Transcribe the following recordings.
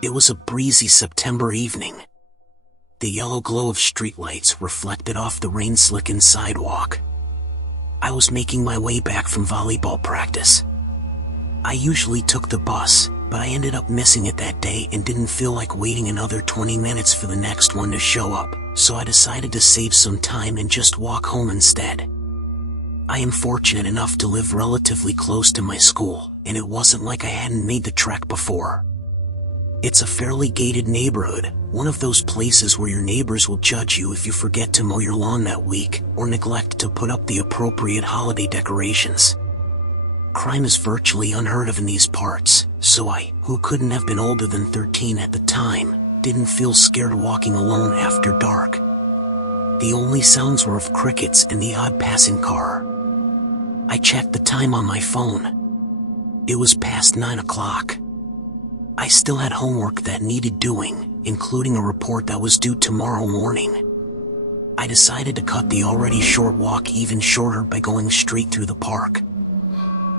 It was a breezy September evening. The yellow glow of streetlights reflected off the rain-slickened sidewalk. I was making my way back from volleyball practice. I usually took the bus, but I ended up missing it that day and didn't feel like waiting another 20 minutes for the next one to show up, so I decided to save some time and just walk home instead. I am fortunate enough to live relatively close to my school, and it wasn't like I hadn't made the trek before. It's a fairly gated neighborhood, one of those places where your neighbors will judge you if you forget to mow your lawn that week or neglect to put up the appropriate holiday decorations. Crime is virtually unheard of in these parts, so I, who couldn't have been older than 13 at the time, didn't feel scared walking alone after dark. The only sounds were of crickets and the odd passing car. I checked the time on my phone. It was past 9 o'clock. I still had homework that needed doing, including a report that was due tomorrow morning. I decided to cut the already short walk even shorter by going straight through the park.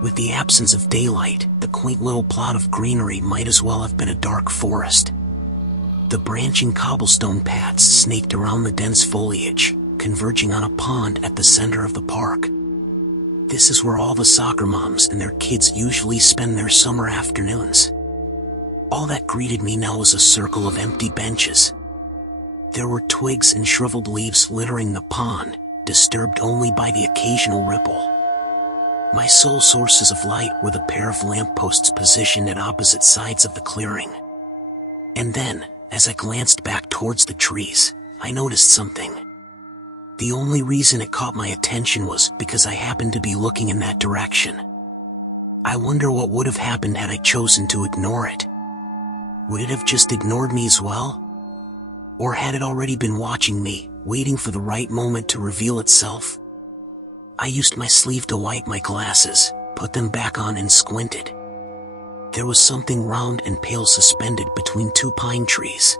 With the absence of daylight, the quaint little plot of greenery might as well have been a dark forest. The branching cobblestone paths snaked around the dense foliage, converging on a pond at the center of the park. This is where all the soccer moms and their kids usually spend their summer afternoons. All that greeted me now was a circle of empty benches. There were twigs and shriveled leaves littering the pond, disturbed only by the occasional ripple. My sole sources of light were the pair of lampposts positioned at opposite sides of the clearing. And then, as I glanced back towards the trees, I noticed something. The only reason it caught my attention was because I happened to be looking in that direction. I wonder what would have happened had I chosen to ignore it. Would it have just ignored me as well? Or had it already been watching me, waiting for the right moment to reveal itself? I used my sleeve to wipe my glasses, put them back on and squinted. There was something round and pale suspended between two pine trees.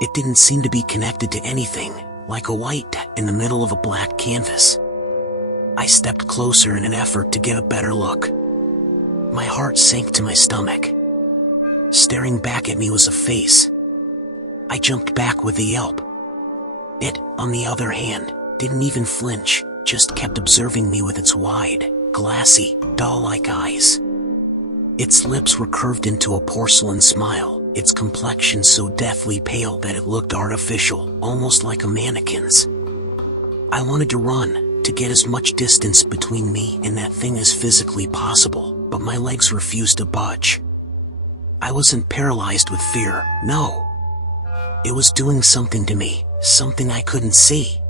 It didn't seem to be connected to anything, like a white in the middle of a black canvas. I stepped closer in an effort to get a better look. My heart sank to my stomach. Staring back at me was a face. I jumped back with a yelp. It, on the other hand, didn't even flinch, just kept observing me with its wide, glassy, doll-like eyes. Its lips were curved into a porcelain smile, its complexion so deathly pale that it looked artificial, almost like a mannequin's. I wanted to run, to get as much distance between me and that thing as physically possible, but my legs refused to budge. I wasn't paralyzed with fear, no. It was doing something to me, something I couldn't see.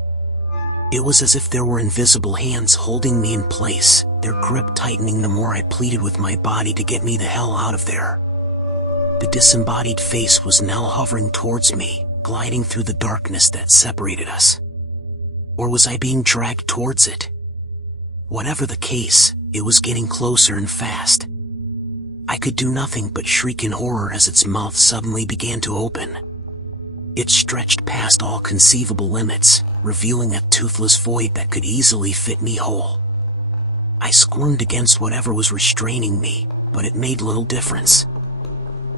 It was as if there were invisible hands holding me in place, their grip tightening the more I pleaded with my body to get me the hell out of there. The disembodied face was now hovering towards me, gliding through the darkness that separated us. Or was I being dragged towards it? Whatever the case, it was getting closer and fast. I could do nothing but shriek in horror as its mouth suddenly began to open. It stretched past all conceivable limits, revealing a toothless void that could easily fit me whole. I squirmed against whatever was restraining me, but it made little difference.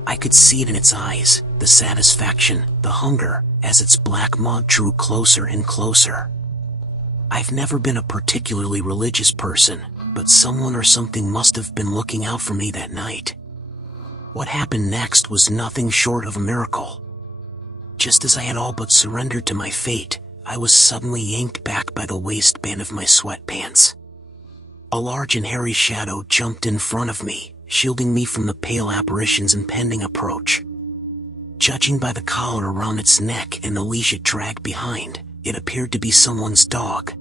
I could see it in its eyes, the satisfaction, the hunger, as its black maw drew closer and closer. I've never been a particularly religious person, but someone or something must have been looking out for me that night. What happened next was nothing short of a miracle. Just as I had all but surrendered to my fate, I was suddenly yanked back by the waistband of my sweatpants. A large and hairy shadow jumped in front of me, shielding me from the pale apparition's impending approach. Judging by the collar around its neck and the leash it dragged behind, it appeared to be someone's dog.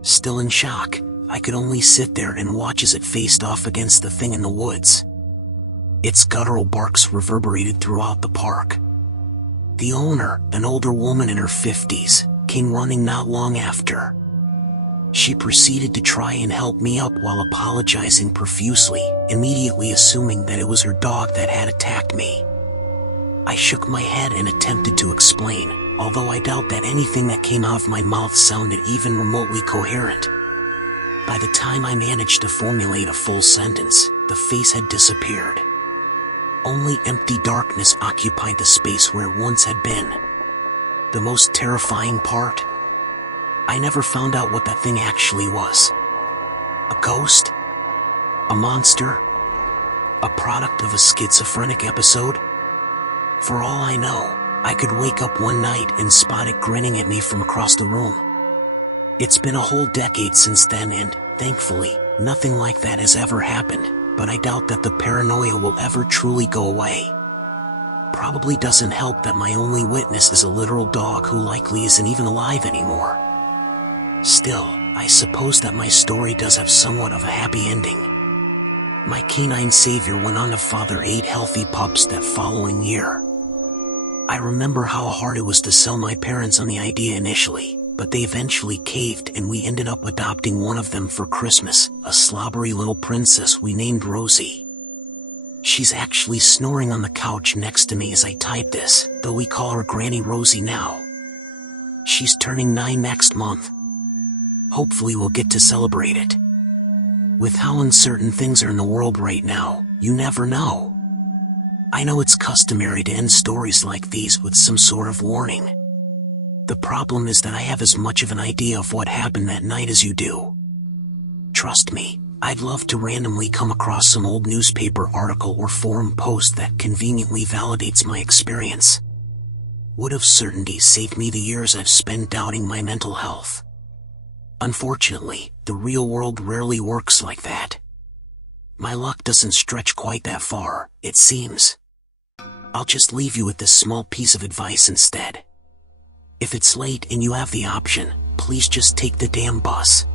Still in shock, I could only sit there and watch as it faced off against the thing in the woods. Its guttural barks reverberated throughout the park. The owner, an older woman in her 50s, came running not long after. She proceeded to try and help me up while apologizing profusely, immediately assuming that it was her dog that had attacked me. I shook my head and attempted to explain, although I doubt that anything that came out of my mouth sounded even remotely coherent. By the time I managed to formulate a full sentence, the face had disappeared. Only empty darkness occupied the space where it once had been. The most terrifying part? I never found out what that thing actually was. A ghost? A monster? A product of a schizophrenic episode? For all I know, I could wake up one night and spot it grinning at me from across the room. It's been a whole decade since then and, thankfully, nothing like that has ever happened, but I doubt that the paranoia will ever truly go away. Probably doesn't help that my only witness is a literal dog who likely isn't even alive anymore. Still, I suppose that my story does have somewhat of a happy ending. My canine savior went on to father 8 healthy pups that following year. I remember how hard it was to sell my parents on the idea initially, but they eventually caved and we ended up adopting one of them for Christmas, a slobbery little princess we named Rosie. She's actually snoring on the couch next to me as I type this, though we call her Granny Rosie now. She's turning 9 next month. Hopefully we'll get to celebrate it. With how uncertain things are in the world right now, you never know. I know it's customary to end stories like these with some sort of warning. The problem is that I have as much of an idea of what happened that night as you do. Trust me, I'd love to randomly come across some old newspaper article or forum post that conveniently validates my experience. Would have certainty saved me the years I've spent doubting my mental health. Unfortunately, the real world rarely works like that. My luck doesn't stretch quite that far, it seems. I'll just leave you with this small piece of advice instead. If it's late and you have the option, please just take the damn bus.